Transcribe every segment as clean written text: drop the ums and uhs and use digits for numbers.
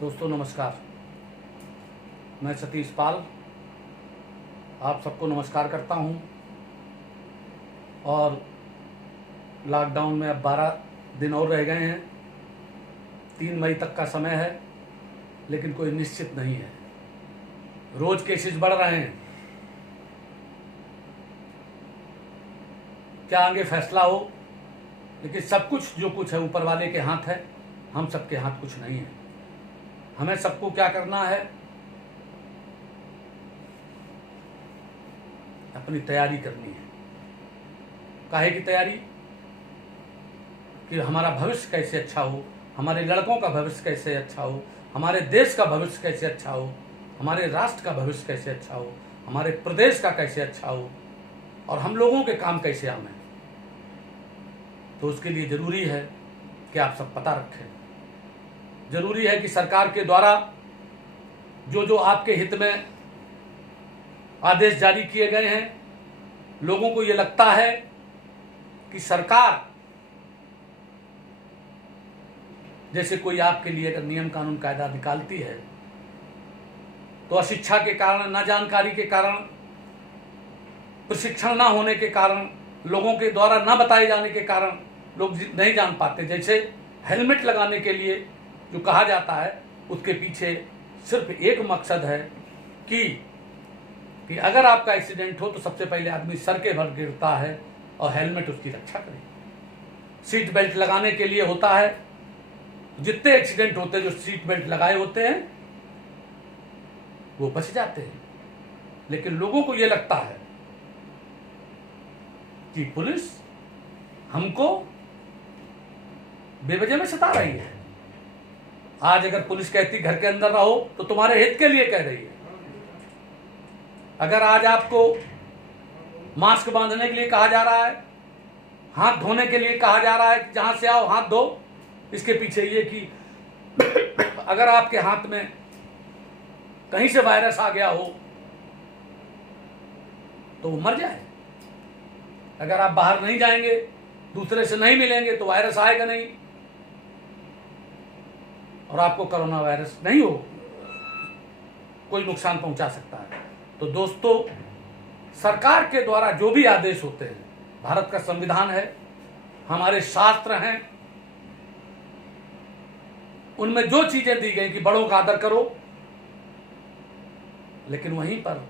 दोस्तों नमस्कार। मैं सतीश पाल आप सबको नमस्कार करता हूं। और लॉकडाउन में अब 12 दिन और रह गए हैं। 3 मई तक का समय है, लेकिन कोई निश्चित नहीं है। रोज केसेस बढ़ रहे हैं। क्या आगे फैसला हो, लेकिन सब कुछ जो कुछ है ऊपर वाले के हाथ है। हम सबके हाथ कुछ नहीं है। हमें सबको क्या करना है, अपनी तैयारी करनी है। काहे की तैयारी? कि हमारा भविष्य कैसे अच्छा हो, हमारे लड़कों का भविष्य कैसे अच्छा हो, हमारे देश का भविष्य कैसे अच्छा हो, हमारे राष्ट्र का भविष्य कैसे अच्छा हो, हमारे प्रदेश का कैसे अच्छा हो, और हम लोगों के काम कैसे आवें। तो उसके लिए जरूरी है कि आप सब पता रखें। जरूरी है कि सरकार के द्वारा जो जो आपके हित में आदेश जारी किए गए हैं, लोगों को ये लगता है कि सरकार जैसे कोई आपके लिए अगर नियम कानून कायदा निकालती है, तो अशिक्षा के कारण, न जानकारी के कारण, प्रशिक्षण न होने के कारण, लोगों के द्वारा न बताए जाने के कारण लोग नहीं जान पाते। जैसे हेलमेट लगाने के लिए जो कहा जाता है, उसके पीछे सिर्फ एक मकसद है कि अगर आपका एक्सीडेंट हो तो सबसे पहले आदमी सर के भर गिरता है और हेलमेट उसकी रक्षा करे। सीट बेल्ट लगाने के लिए होता है। जितने एक्सीडेंट होते हैं जो सीट बेल्ट लगाए होते हैं वो बच जाते हैं। लेकिन लोगों को यह लगता है कि पुलिस हमको बेवजह में सता रही है। आज अगर पुलिस कहती घर के अंदर रहो, तो तुम्हारे हित के लिए कह रही है। अगर आज आपको मास्क बांधने के लिए कहा जा रहा है, हाथ धोने के लिए कहा जा रहा है कि जहां से आओ हाथ धो, इसके पीछे ये कि अगर आपके हाथ में कहीं से वायरस आ गया हो तो वो मर जाए। अगर आप बाहर नहीं जाएंगे, दूसरे से नहीं मिलेंगे, तो वायरस आएगा नहीं और आपको कोरोना वायरस नहीं हो कोई नुकसान पहुंचा सकता है। तो दोस्तों, सरकार के द्वारा जो भी आदेश होते हैं, भारत का संविधान है, हमारे शास्त्र हैं, उनमें जो चीजें दी गई कि बड़ों का आदर करो, लेकिन वहीं पर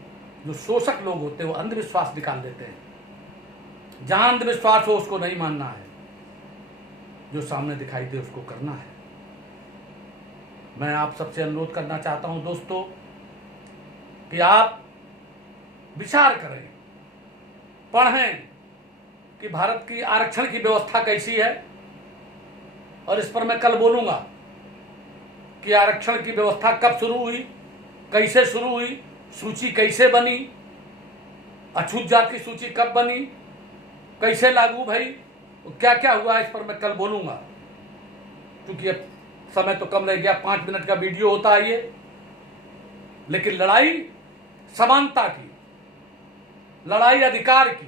जो शोषक लोग होते हैं वो अंधविश्वास निकाल देते हैं। जहां अंधविश्वास हो उसको नहीं मानना है, जो सामने दिखाई दे उसको करना है। मैं आप सबसे अनुरोध करना चाहता हूं दोस्तों कि आप विचार करें, पढ़ें कि भारत की आरक्षण की व्यवस्था कैसी है। और इस पर मैं कल बोलूंगा कि आरक्षण की व्यवस्था कब शुरू हुई, कैसे शुरू हुई, सूची कैसे बनी, अछूत जाति की सूची कब बनी, कैसे लागू भई, क्या क्या हुआ, इस पर मैं कल बोलूंगा। क्योंकि अब समय तो कम रह गया, 5 मिनट का वीडियो होता है ये। लेकिन लड़ाई समानता की, लड़ाई अधिकार की,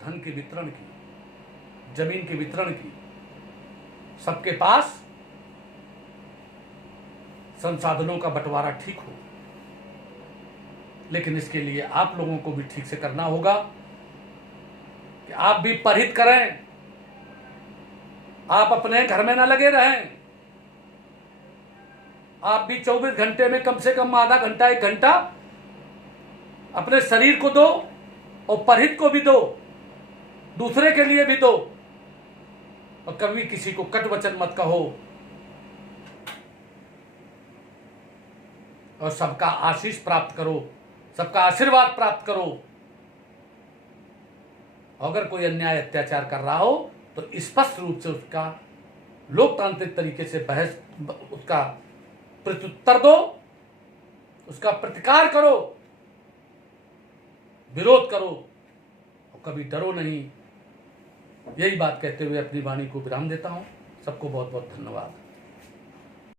धन के वितरण की, जमीन के वितरण की, सबके पास संसाधनों का बंटवारा ठीक हो। लेकिन इसके लिए आप लोगों को भी ठीक से करना होगा कि आप भी परहित करें। आप अपने घर में ना लगे रहें। आप भी 24 घंटे में कम से कम आधा घंटा 1 घंटा अपने शरीर को दो और परहित को भी दो, दूसरे के लिए भी दो। और कभी किसी को कट वचन मत कहो और सबका आशीष प्राप्त करो, सबका आशीर्वाद प्राप्त करो। अगर कोई अन्याय अत्याचार कर रहा हो तो स्पष्ट रूप से उसका लोकतांत्रिक तरीके से बहस, उसका प्रत्युत्तर दो, उसका प्रतिकार करो, विरोध करो और कभी डरो नहीं। यही बात कहते हुए अपनी वाणी को विराम देता हूं। सबको बहुत बहुत धन्यवाद।